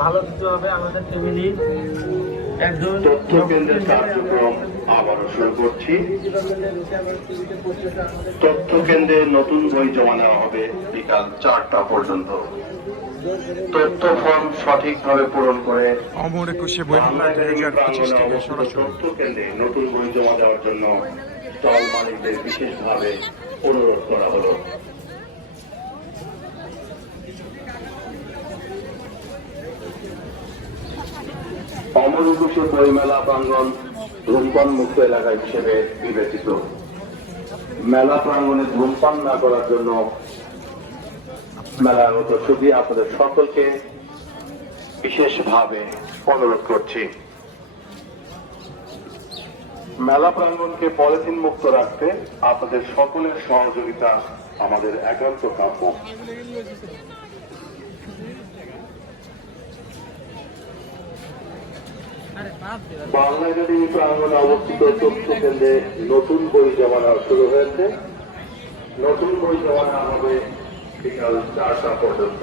ভালো কিছু হবে আমাদের ফ্যামিলির একজন তথ্য কেন্দ্রের কার্যক্রম আবারও শুরু করছি তথ্য কেন্দ্রে নতুন বই জমা নেওয়া হবে বিকাল চারটা পর্যন্ত। তথ্য ফর্ম সঠিকভাবে পূরণ করে অমর একুশে বইমেলা দুই হাজার পঁচিশ থেকে সরাসরি। তথ্য কেন্দ্রে নতুন বই জমা দেওয়ার জন্য স্টল মালিকদের বিশেষভাবে অনুরোধ করা হলো। অমর একুশে বইমেলা প্রাঙ্গণ ধূমপান মুক্ত এলাকা হিসেবে বিবেচিত। মেলা প্রাঙ্গণে ধূমপান না করার জন্য মেলার মতো ছবি আপনাদের সকলকে বিশেষভাবে অনুরোধ করছি। মেলা প্রাঙ্গনকে পলিথিন মুক্ত রাখতে আপনাদের সকলের সহযোগিতা আমাদের একান্ত কাম্য বাংলা একাডেমি প্রাঙ্গণে অবস্থিত তথ্য কেন্দ্রে নতুন বই জমা নেওয়া শুরু হয়েছে, নতুন বই জমা নেওয়া হবে বিকাল চারটা পর্যন্ত।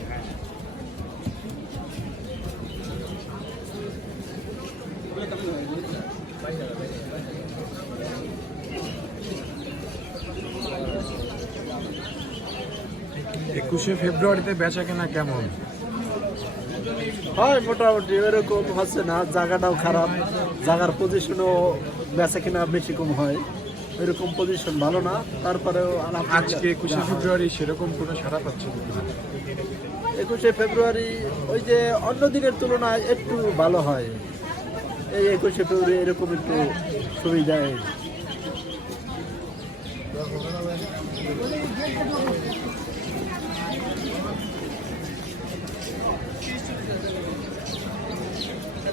একুশে ফেব্রুয়ারিতে বেচা কেনা কেমন? হয় মোটামুটি এরকম হচ্ছে না জায়গাটাও খারাপ জায়গার পজিশনও বেচা কিনা বেশি কম হয় এরকম পজিশন ভালো না তারপরেও আজকে একুশে ফেব্রুয়ারি সেরকম কোনো সারা পাচ্ছে একুশে ফেব্রুয়ারি ওই যে অন্য দিনের তুলনায় একটু ভালো হয়। এই একুশে ফেব্রুয়ারি এরকম একটু সুবিধায়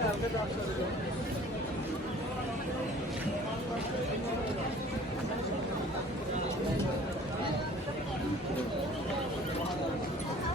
arkadaşlar.